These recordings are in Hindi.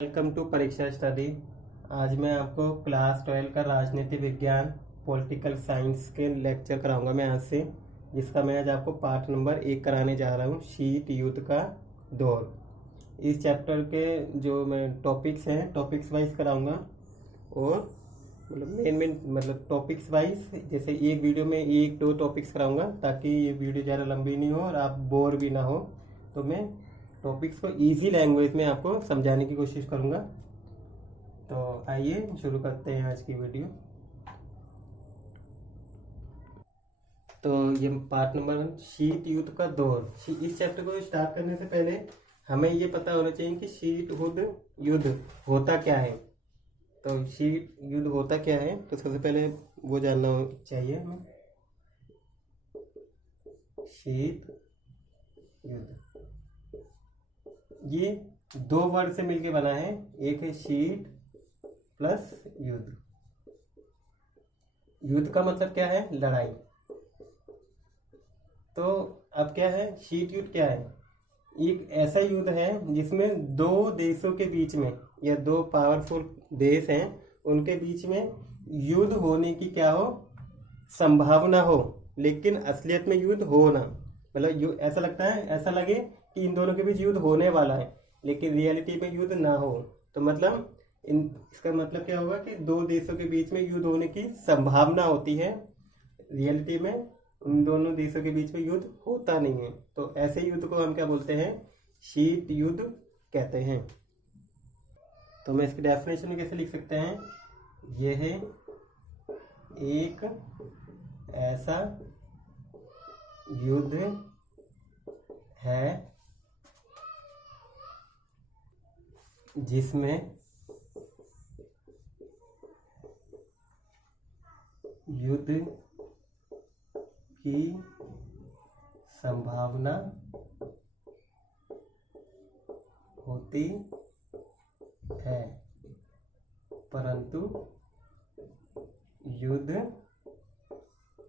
वेलकम टू परीक्षा स्टडी। आज मैं आपको क्लास 12 का राजनीति विज्ञान पॉलिटिकल साइंस के लेक्चर कराऊंगा मैं आज से, जिसका मैं आज आपको पार्ट नंबर 1 कराने जा रहा हूँ, शीत युद्ध का दौर। इस चैप्टर के जो मैं टॉपिक्स हैं टॉपिक्स वाइज कराऊंगा और मेन टॉपिक्स वाइज, जैसे एक वीडियो में 1-2 टॉपिक्स कराऊंगा ताकि ये वीडियो ज़्यादा लंबी नहीं हो और आप बोर भी ना हो। तो मैं टॉपिक्स को इजी लैंग्वेज में आपको समझाने की कोशिश करूंगा। तो आइए शुरू करते हैं आज की वीडियो। तो ये पार्ट नंबर 1, शीत युद्ध का दौर। इस चैप्टर को स्टार्ट करने से पहले हमें ये पता होना चाहिए कि शीत युद्ध होता क्या है। तो शीत युद्ध होता क्या है, तो सबसे पहले वो जानना चाहिए हमें। शीत युद्ध ये 2 वर्ड से मिलके बना है, एक है शीत प्लस युद्ध। युद्ध का मतलब क्या है? लड़ाई। तो अब क्या है, शीत युद्ध क्या है? एक ऐसा युद्ध है जिसमें 2 देशों के बीच में या 2 पावरफुल देश हैं उनके बीच में युद्ध होने की क्या हो, संभावना हो, लेकिन असलियत में युद्ध हो ना। मतलब ऐसा लगता है, ऐसा लगे कि इन दोनों के बीच युद्ध होने वाला है लेकिन रियलिटी में युद्ध ना हो। तो मतलब इसका मतलब क्या होगा कि 2 देशों के बीच में युद्ध होने की संभावना होती है, रियलिटी में उन दोनों देशों के बीच में युद्ध होता नहीं है। तो ऐसे युद्ध को हम क्या बोलते हैं? शीत युद्ध कहते हैं। तो मैं इसकी डेफिनेशन में कैसे लिख सकते हैं? यह है एक ऐसा युद्ध है जिसमें युद्ध की संभावना होती है परंतु युद्ध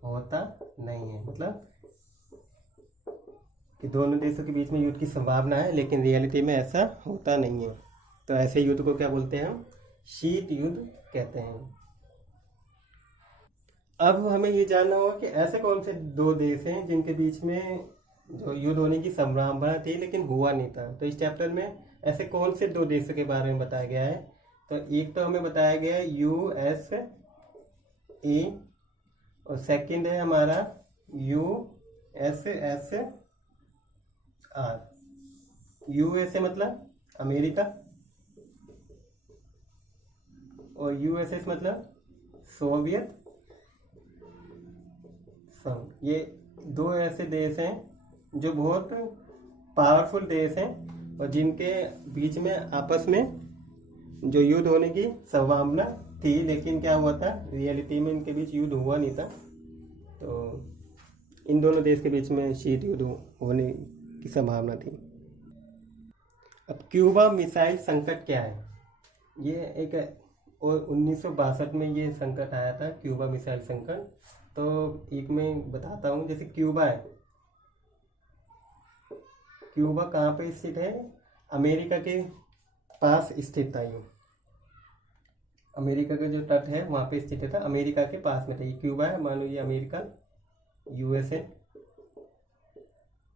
होता नहीं है। मतलब कि दोनों देशों के बीच में युद्ध की संभावना है लेकिन रियलिटी में ऐसा होता नहीं है। तो ऐसे युद्ध को क्या बोलते हैं हम? शीत युद्ध कहते हैं। अब हमें ये जानना होगा कि ऐसे कौन से 2 देश हैं जिनके बीच में जो युद्ध होने की संभावना थी लेकिन हुआ नहीं था। तो इस चैप्टर में ऐसे कौन से 2 देशों के बारे में बताया गया है? तो एक तो हमें बताया गया है USA और सेकंड है हमारा USSR। USA मतलब अमेरिका और USS मतलब सोवियत संघ। ये 2 ऐसे देश हैं जो बहुत पावरफुल देश हैं और जिनके बीच में आपस में जो युद्ध होने की संभावना थी लेकिन क्या हुआ था, रियलिटी में इनके बीच युद्ध हुआ नहीं था। तो इन दोनों देश के बीच में शीत युद्ध होने की संभावना थी। अब क्यूबा मिसाइल संकट क्या है? ये एक और 1962 में ये संकट आया था, क्यूबा मिसाइल संकट। तो एक मैं बताता हूँ, जैसे क्यूबा है, क्यूबा कहाँ पे स्थित है? अमेरिका के पास स्थित था। ये अमेरिका का जो तट है वहाँ पे स्थित था, अमेरिका के पास में था। ये क्यूबा है, मान लो ये अमेरिका, USA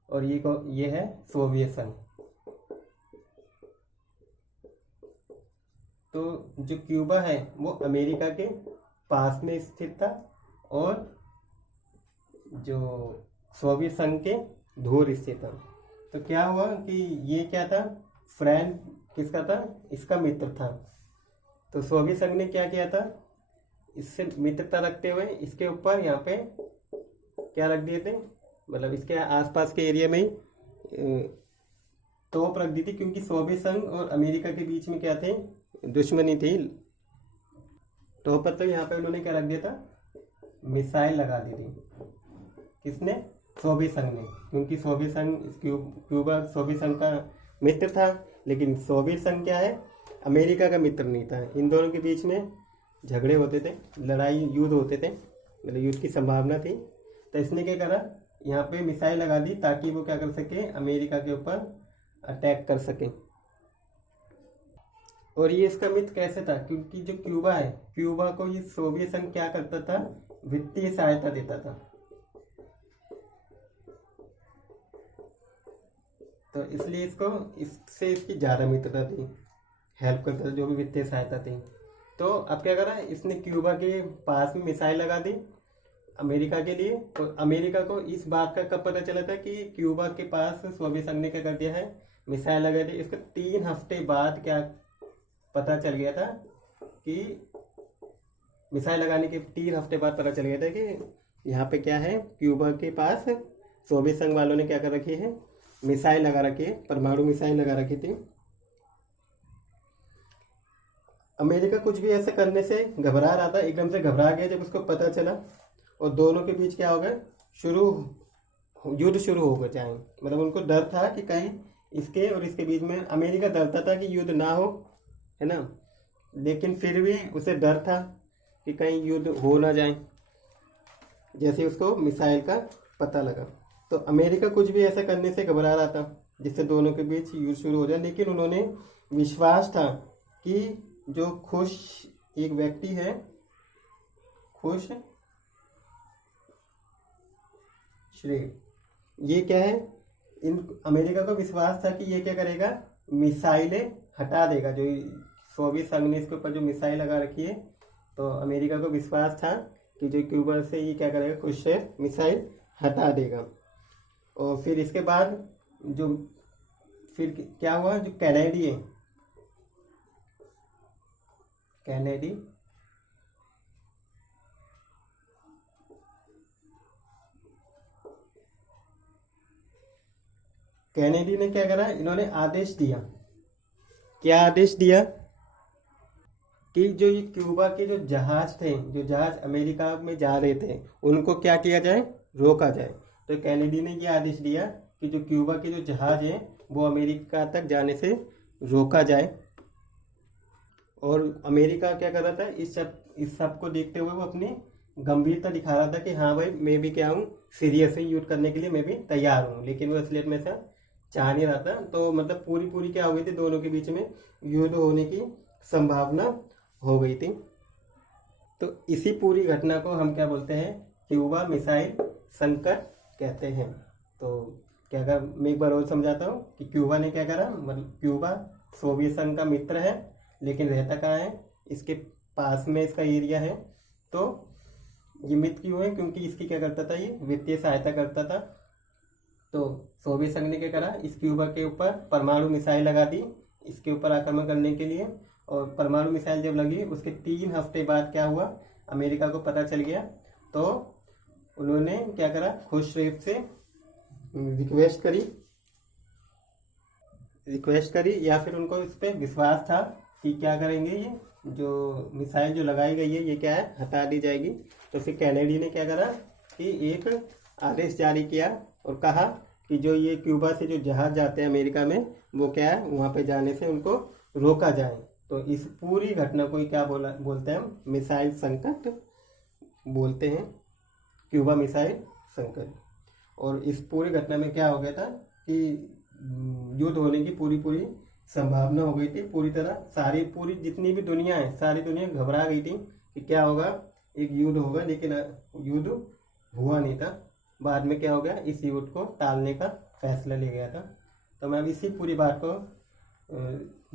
और ये है सोवियत संघ। तो जो क्यूबा है वो अमेरिका के पास में स्थित था और जो सोवियत संघ के दूर स्थित था। तो क्या हुआ कि ये क्या था, फ्रेंड किसका था? इसका मित्र था। तो सोवियत संघ ने क्या किया था, इससे मित्रता रखते हुए इसके ऊपर यहाँ पे क्या रख दिए थे, मतलब इसके आसपास के एरिया में ही तोप रख दी थी, क्योंकि सोवियत संघ और अमेरिका के बीच में क्या थे, दुश्मनी थी। तो पर तो यहाँ पे उन्होंने क्या रख दिया था, मिसाइल लगा दी थी। किसने? सोवियत संघ ने, क्योंकि सोवियत संघ क्यूबा सोवियत संघ का मित्र था लेकिन सोवियत संघ क्या है, अमेरिका का मित्र नहीं था। इन दोनों के बीच में झगड़े होते थे, लड़ाई युद्ध होते थे, मतलब युद्ध की संभावना थी। तो इसने क्या करा, यहाँ पे मिसाइल लगा दी ताकि वो क्या कर सके, अमेरिका के ऊपर अटैक कर सके। और ये इसका मिथ कैसे था, क्योंकि जो क्यूबा है, क्यूबा को ये सोवियत संघ क्या करता था, वित्तीय सहायता देता था। तो इसलिए इसको इससे इसकी ज्यादा मित्रता थी, हेल्प करता था जो भी वित्तीय सहायता थी। तो अब क्या करा, इसने क्यूबा के पास में मिसाइल लगा दी अमेरिका के लिए। तो अमेरिका को इस बात का कब पता चला था कि क्यूबा के पास सोवियत संघ ने क्या कर दिया है, मिसाइल लगा दी। इसके 3 हफ्ते बाद क्या पता चल गया था कि मिसाइल लगाने के 3 हफ्ते बाद पता चल गया था कि यहाँ पे क्या है, क्यूबा के पास सोवियत संघ वालों ने क्या कर रखी है, मिसाइल लगा रखी है, परमाणु मिसाइल लगा रखी थी। अमेरिका कुछ भी ऐसे करने से घबरा रहा था, एकदम से घबरा गया जब उसको पता चला। और दोनों के बीच क्या हो गया, युद्ध शुरू हो जाए। मतलब उनको डर था कि कहीं इसके और इसके बीच में, अमेरिका डरता था कि युद्ध ना हो, है ना, लेकिन फिर भी उसे डर था कि कहीं युद्ध हो ना जाए, जैसे उसको मिसाइल का पता लगा। तो अमेरिका कुछ भी ऐसा करने से घबरा रहा था जिससे दोनों के बीच युद्ध शुरू हो जाए। लेकिन उन्होंने विश्वास था कि जो खुश एक व्यक्ति है, खुश श्रेय, ये क्या है, इन अमेरिका को विश्वास था कि ये क्या करेगा, मिसाइलें हटा देगा। जो सोवियत संघ ने इसके ऊपर जो मिसाइल लगा रखी है, तो अमेरिका को विश्वास था कि जो क्यूबा से ये क्या करेगा, खुश से मिसाइल हटा देगा। और फिर इसके बाद जो फिर क्या हुआ, जो कैनेडी है, कैनेडी ने क्या करा, इन्होंने आदेश दिया। क्या आदेश दिया कि जो ये क्यूबा के जो जहाज थे, जो जहाज अमेरिका में जा रहे थे, उनको क्या किया जाए, रोका जाए। तो कैनेडी ने ये आदेश दिया कि जो क्यूबा के जो जहाज हैं वो अमेरिका तक जाने से रोका जाए। और अमेरिका क्या कर रहा था, इस सब को देखते हुए वो अपनी गंभीरता दिखा रहा था कि हाँ भाई, मैं भी क्या हूँ, सीरियसली युद्ध करने के लिए मैं भी तैयार हूँ। लेकिन वो असलियत में ऐसा चाह नहीं रहा था। तो मतलब पूरी क्या हो गई थी, दोनों के बीच में युद्ध होने की संभावना हो गई थी। तो इसी पूरी घटना को हम क्या बोलते हैं, क्यूबा मिसाइल संकट कहते हैं। तो क्या कर, मैं एक बार और समझाता हूँ कि क्यूबा ने क्या करा, मतलब क्यूबा सोवियत संघ का मित्र है, लेकिन रहता कहाँ है, इसके पास में इसका एरिया है। तो ये मित्र क्यों है, क्योंकि इसकी क्या करता था, ये वित्तीय सहायता करता था। तो सोवियत संघ ने क्या करा, इस क्यूबा के ऊपर परमाणु मिसाइल लगा दी इसके ऊपर आक्रमण करने के लिए। और परमाणु मिसाइल जब लगी उसके 3 हफ्ते बाद क्या हुआ, अमेरिका को पता चल गया। तो उन्होंने क्या करा, खुशरेव से रिक्वेस्ट करी या फिर उनको इस पर विश्वास था कि क्या करेंगे, ये जो मिसाइल जो लगाई गई है ये क्या है, हटा दी जाएगी। तो फिर कैनेडी ने क्या करा कि एक आदेश जारी किया और कहा कि जो ये क्यूबा से जो जहाज जाते हैं अमेरिका में, वो क्या है, वहाँ पे जाने से उनको रोका जाए। तो इस पूरी घटना को क्या बोलते हैं हम, मिसाइल संकट बोलते हैं, क्यूबा मिसाइल संकट। और इस पूरी घटना में क्या हो गया था कि युद्ध होने की पूरी संभावना हो गई थी। पूरी तरह पूरी जितनी भी दुनिया है, सारी दुनिया घबरा गई थी कि क्या होगा, एक युद्ध होगा। लेकिन युद्ध हुआ नहीं था। बाद में क्या हो गया, इस युद्ध को टालने का फैसला लिया गया था। तो मैं अब इसी पूरी बात को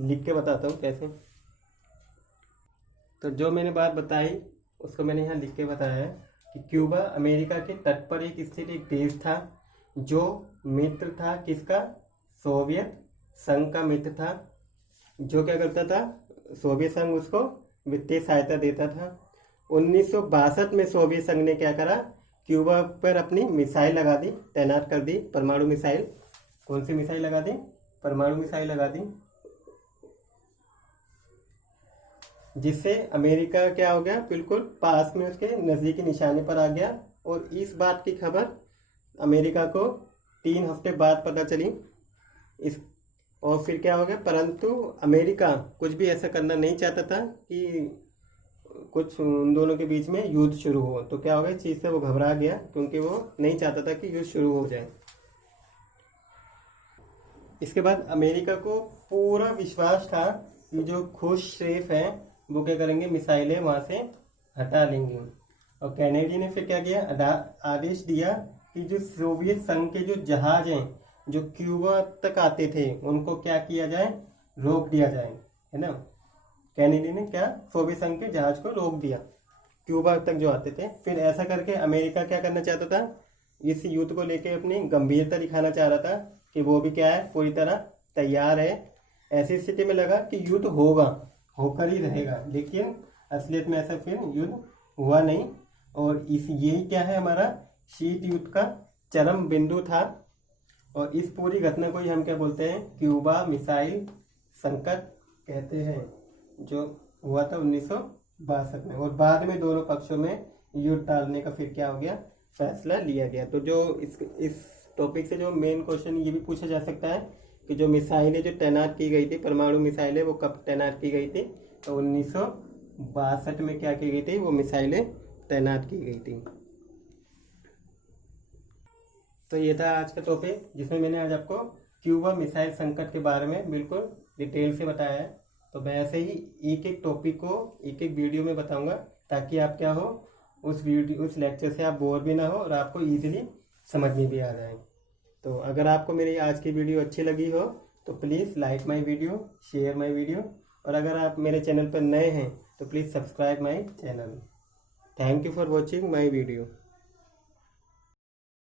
लिख के बताता हूँ कैसे। तो जो मैंने बात बताई उसको मैंने यहाँ लिख के बताया है कि क्यूबा अमेरिका के तट पर एक स्थित एक देश था जो मित्र था किसका, सोवियत संघ का मित्र था। जो क्या करता था, सोवियत संघ उसको वित्तीय सहायता देता था। 1962 में सोवियत संघ ने क्या करा, क्यूबा पर अपनी मिसाइल लगा दी, तैनात कर दी, परमाणु मिसाइल। कौन सी मिसाइल लगा दी, परमाणु मिसाइल लगा दी, जिससे अमेरिका क्या हो गया, बिल्कुल पास में उसके नजदीकी निशाने पर आ गया। और इस बात की खबर अमेरिका को 3 हफ्ते बाद पता चली। और फिर क्या हो गया, परंतु अमेरिका कुछ भी ऐसा करना नहीं चाहता था कि कुछ उन दोनों के बीच में युद्ध शुरू हो। तो क्या हो गया, इस चीज़ से वो घबरा गया क्योंकि वो नहीं चाहता था कि युद्ध शुरू हो जाए। इसके बाद अमेरिका को पूरा विश्वास था कि जो खुश्रेफ है वो क्या करेंगे, मिसाइलें वहां से हटा लेंगे। और कैनेडी ने फिर क्या किया, आदेश दिया कि जो सोवियत संघ के जो जहाज हैं जो क्यूबा तक आते थे उनको क्या किया जाए, रोक दिया जाए, है ना। कैनेडी ने क्या, सोवियत संघ के जहाज को रोक दिया क्यूबा तक जो आते थे। फिर ऐसा करके अमेरिका क्या करना चाहता था, इस युद्ध को लेके अपनी गंभीरता दिखाना चाह रहा था कि वो भी क्या है, पूरी तरह तैयार है। ऐसी स्थिति में लगा कि युद्ध होगा, होकर ही रहेगा, लेकिन असलियत में ऐसा फिर युद्ध हुआ नहीं। और इस यही क्या है, हमारा शीत युद्ध का चरम बिंदु था। और इस पूरी घटना को ही हम क्या बोलते हैं, क्यूबा मिसाइल संकट कहते हैं, जो हुआ था 1962 में। और बाद में दोनों पक्षों में युद्ध टालने का फिर क्या हो गया, फैसला लिया गया। तो जो इस टॉपिक से जो मेन क्वेश्चन ये भी पूछा जा सकता है कि जो मिसाइलें जो तैनात की गई थी, परमाणु मिसाइलें, वो कब तैनात की गई थी, तो 1962 में क्या की गई थी, वो मिसाइलें तैनात की गई थी। तो ये था आज का टॉपिक, जिसमें मैंने आज आपको क्यूबा मिसाइल संकट के बारे में बिल्कुल डिटेल से बताया है। तो मैं ऐसे ही एक एक टॉपिक को एक एक वीडियो में बताऊंगा, ताकि आप क्या हो, उस लेक्चर से आप बोर भी ना हो और आपको इजीली समझ में भी आ जाए। तो अगर आपको मेरी आज की वीडियो अच्छी लगी हो तो please like my video, share my video, और अगर आप मेरे चैनल पर नए हैं तो please subscribe my channel. Thank you for watching my video.